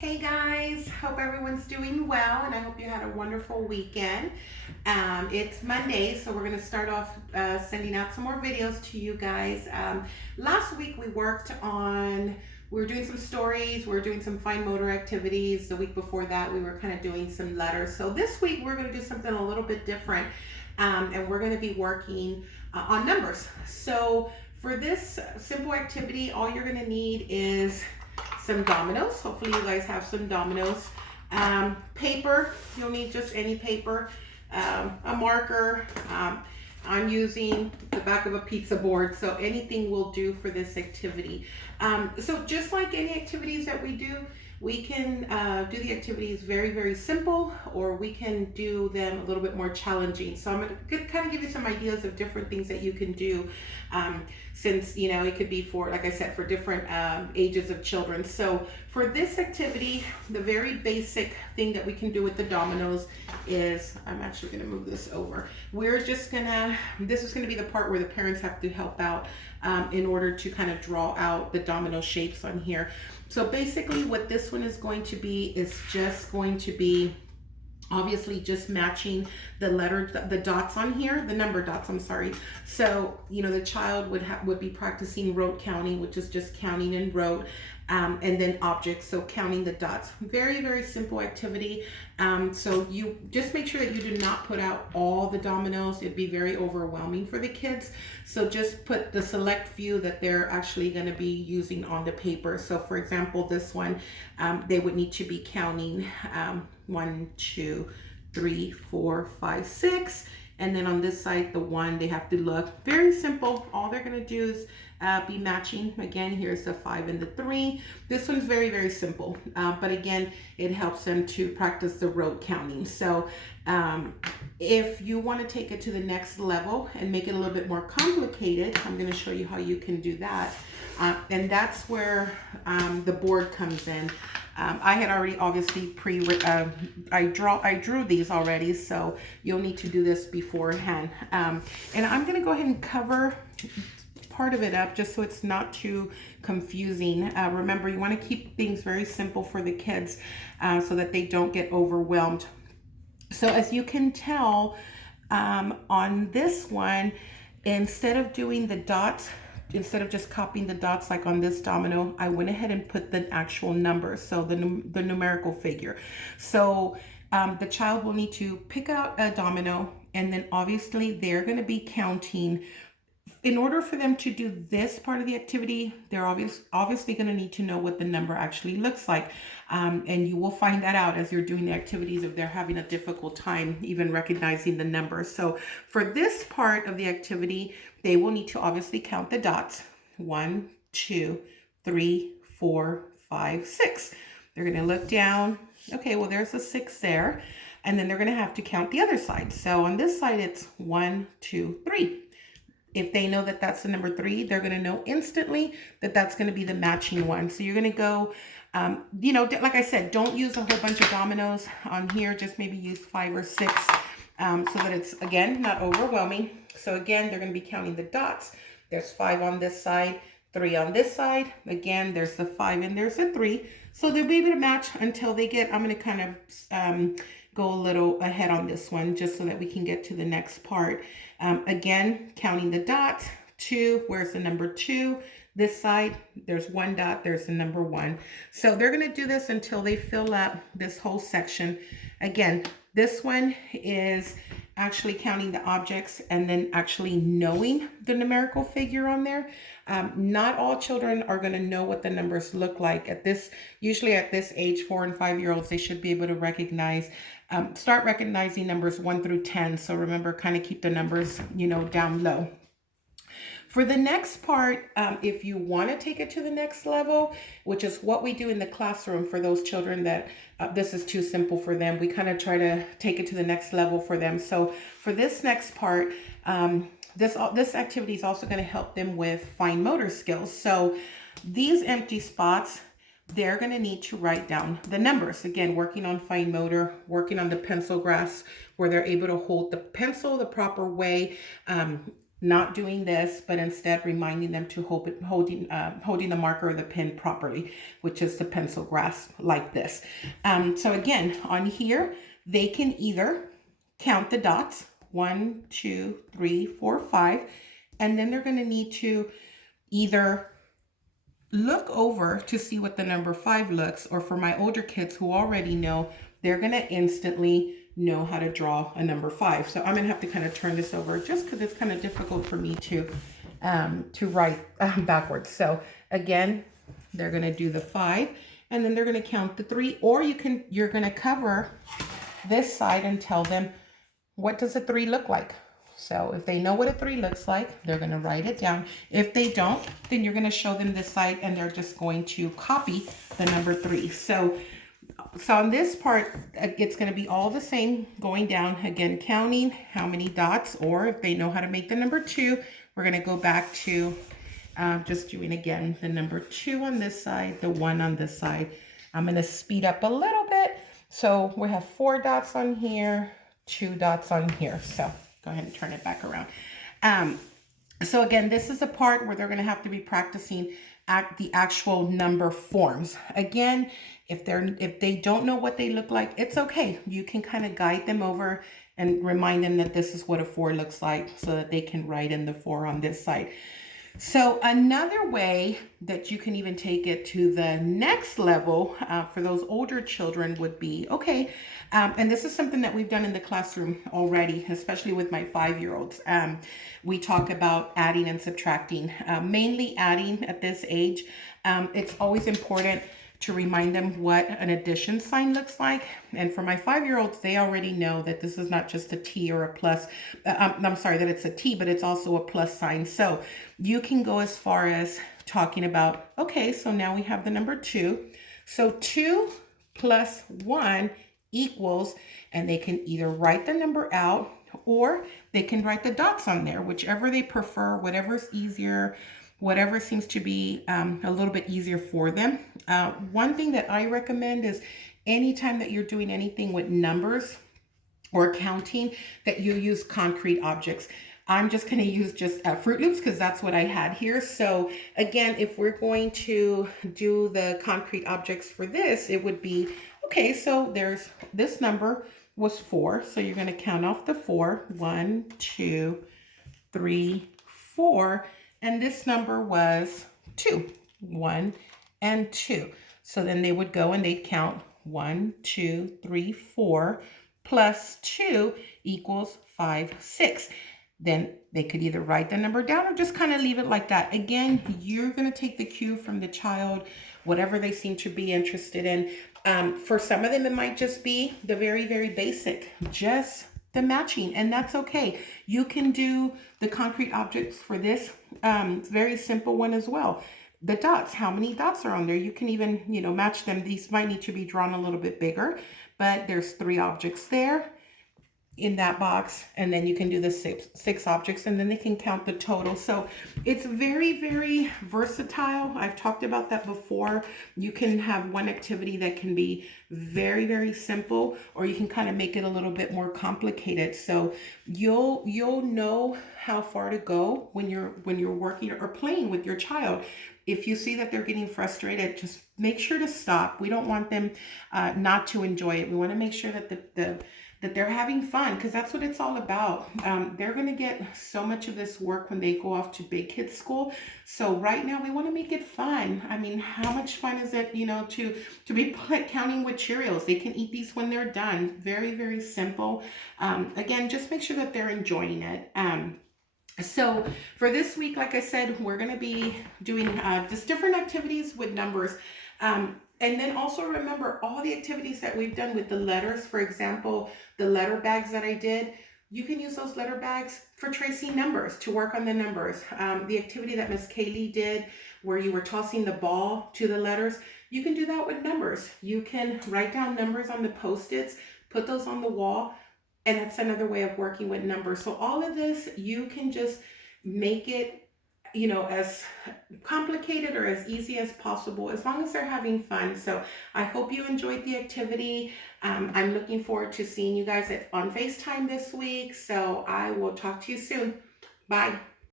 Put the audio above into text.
Hey guys, hope everyone's doing well and I hope you had a wonderful weekend. It's Monday, so we're going to start off sending out some more videos to you guys. Last week we were doing some stories, we were doing some fine motor activities. The week before that, we were kind of doing some letters. So this week, we're going to do something a little bit different and we're going to be working on numbers. So for this simple activity, all you're going to need is some dominoes. Hopefully you guys have some dominoes. Paper, you'll need just any paper. A marker. I'm using the back of a pizza board, so anything will do for this activity. So just like any activities that we do, we can do the activities very, very simple, or we can do them a little bit more challenging. So I'm going to kind of give you some ideas of different things that you can do, since, you know, it could be for, like I said, for different ages of children. So for this activity, the very basic thing that we can do with the dominoes is, I'm actually going to move this over. This is going to be the part where the parents have to help out in order to kind of draw out the domino shapes on here. So basically what this one is going to be is just going to be obviously just matching the dots on here, the number dots, I'm sorry. So, you know, the child would be practicing rote counting, which is just counting in rote, and then objects, so counting the dots. Very, very simple activity. So you just make sure that you do not put out all the dominoes. It'd be very overwhelming for the kids. So just put the select few that they're actually going to be using on the paper. So for example, this one, they would need to be counting 1, 2, 3, 4, 5, 6. And then on this side, the 1, they have to look very simple. All they're going to do is be matching. Again, here's the 5 and the 3. This one's very, very simple. But again, it helps them to practice the rote counting. So if you want to take it to the next level and make it a little bit more complicated, I'm going to show you how you can do that. And that's where the board comes in. I had already obviously I drew these already, so you'll need to do this beforehand. And I'm going to go ahead and cover part of it up just so it's not too confusing. Remember, you want to keep things very simple for the kids so that they don't get overwhelmed. So as you can tell, on this one, instead of doing the dots, instead of just copying the dots like on this domino, I went ahead and put the actual numbers, so the numerical figure. So the child will need to pick out a domino, and then obviously they're going to be counting. In order for them to do this part of the activity, they're obviously going to need to know what the number actually looks like. And you will find that out as you're doing the activities if they're having a difficult time even recognizing the number. So for this part of the activity, they will need to obviously count the dots. 1, 2, 3, 4, 5, 6. They're going to look down. Okay, well, there's a 6 there. And then they're going to have to count the other side. So on this side, it's 1, 2, 3. If they know that that's the number 3, they're going to know instantly that that's going to be the matching one. So you're going to go, you know, like I said, don't use a whole bunch of dominoes on here. Just maybe use 5 or 6 so that it's, again, not overwhelming. So again, they're going to be counting the dots. There's 5 on this side, 3 on this side. Again, there's the 5 and there's the 3. So they'll be able to match until they get, I'm going to kind of go a little ahead on this one just so that we can get to the next part. Again, counting the dots. 2, where's the number 2? This side, there's 1 dot, there's the number 1. So they're going to do this until they fill up this whole section. Again, this one is actually counting the objects and then actually knowing the numerical figure on there. Not all children are going to know what the numbers look like usually at this age, 4 and 5-year-olds, they should be able to recognize, start recognizing numbers 1 through 10. So remember, kind of keep the numbers, you know, down low. For the next part, if you want to take it to the next level, which is what we do in the classroom for those children that this is too simple for them, we kind of try to take it to the next level for them. So for this next part, this activity is also going to help them with fine motor skills. So these empty spots, they're going to need to write down the numbers. Again, working on fine motor, working on the pencil grasp, where they're able to hold the pencil the proper way, not doing this, but instead reminding them to holding the marker or the pen properly, which is the pencil grasp like this. So again, on here, they can either count the dots, 1, 2, 3, 4, 5, and then they're going to need to either look over to see what the number 5 looks, or for my older kids who already know, they're going to instantly know how to draw a number 5. So I'm going to have to kind of turn this over just because it's kind of difficult for me to write backwards. So again, they're going to do the 5, and then they're going to count the 3, or you're going to cover this side and tell them, what does a 3 look like? So if they know what a 3 looks like, they're going to write it down. If they don't, then you're going to show them this side, and they're just going to copy the number 3. So on this part, it's going to be all the same going down. Again, counting how many dots, or if they know how to make the number 2, we're going to go back to just doing again the number 2 on this side, the 1 on this side. I'm going to speed up a little bit. So we have 4 dots on here, 2 dots on here. So go ahead and turn it back around. So again, this is a part where they're going to have to be practicing the actual number forms. Again, if they don't know what they look like, it's okay. You can kind of guide them over and remind them that this is what a 4 looks like, so that they can write in the 4 on this side. So another way that you can even take it to the next level for those older children would be, okay, and this is something that we've done in the classroom already, especially with my 5-year-olds. We talk about adding and subtracting, mainly adding at this age. It's always important to remind them what an addition sign looks like. And for my 5-year-olds, they already know that this is not just a T or a plus. I'm sorry, that it's a T, but it's also a plus sign. So you can go as far as talking about, okay, so now we have the number 2. So 2 plus 1 equals, and they can either write the number out, or they can write the dots on there, whichever they prefer, whatever's easier, whatever seems to be a little bit easier for them. One thing that I recommend is anytime that you're doing anything with numbers or counting, that you use concrete objects. I'm just going to use just Fruit Loops because that's what I had here. So again, if we're going to do the concrete objects for this, it would be, okay, so there's this number was 4. So you're going to count off the 4. 1, 2, 3, 4. And this number was 2, 1 and 2. So then they would go and they'd count 1, 2, 3, 4 plus 2 equals 5, 6. Then they could either write the number down or just kind of leave it like that. Again, you're going to take the cue from the child, whatever they seem to be interested in. For some of them, it might just be the very, very basic, just the matching, and that's okay. You can do the concrete objects for this very simple one as well. The dots, how many dots are on there? You can even, match them. These might need to be drawn a little bit bigger, but there's 3 objects there in that box, and then you can do the six objects, and then they can count the total. So it's very, very versatile. I've talked about that before. You can have one activity that can be very, very simple, or you can kind of make it a little bit more complicated. So you'll know how far to go when you're working or playing with your child. If you see that they're getting frustrated, just make sure to stop. We don't want them not to enjoy it. We want to make sure that that they're having fun, because that's what it's all about. They're going to get so much of this work when they go off to big kids school. So right now we want to make it fun. I mean, how much fun is it, to be counting with Cheerios? They can eat these when they're done. Very, very simple. Again, just make sure that they're enjoying it. So for this week, like I said, we're going to be doing just different activities with numbers. And then also remember all the activities that we've done with the letters. For example, the letter bags that I did, you can use those letter bags for tracing numbers, to work on the numbers. The activity that Miss Kaylee did, where you were tossing the ball to the letters, you can do that with numbers. You can write down numbers on the Post-its, put those on the wall, and that's another way of working with numbers. So all of this, you can just make it as complicated or as easy as possible, as long as they're having fun. So I hope you enjoyed the activity. I'm looking forward to seeing you guys on FaceTime this week. So I will talk to you soon. Bye.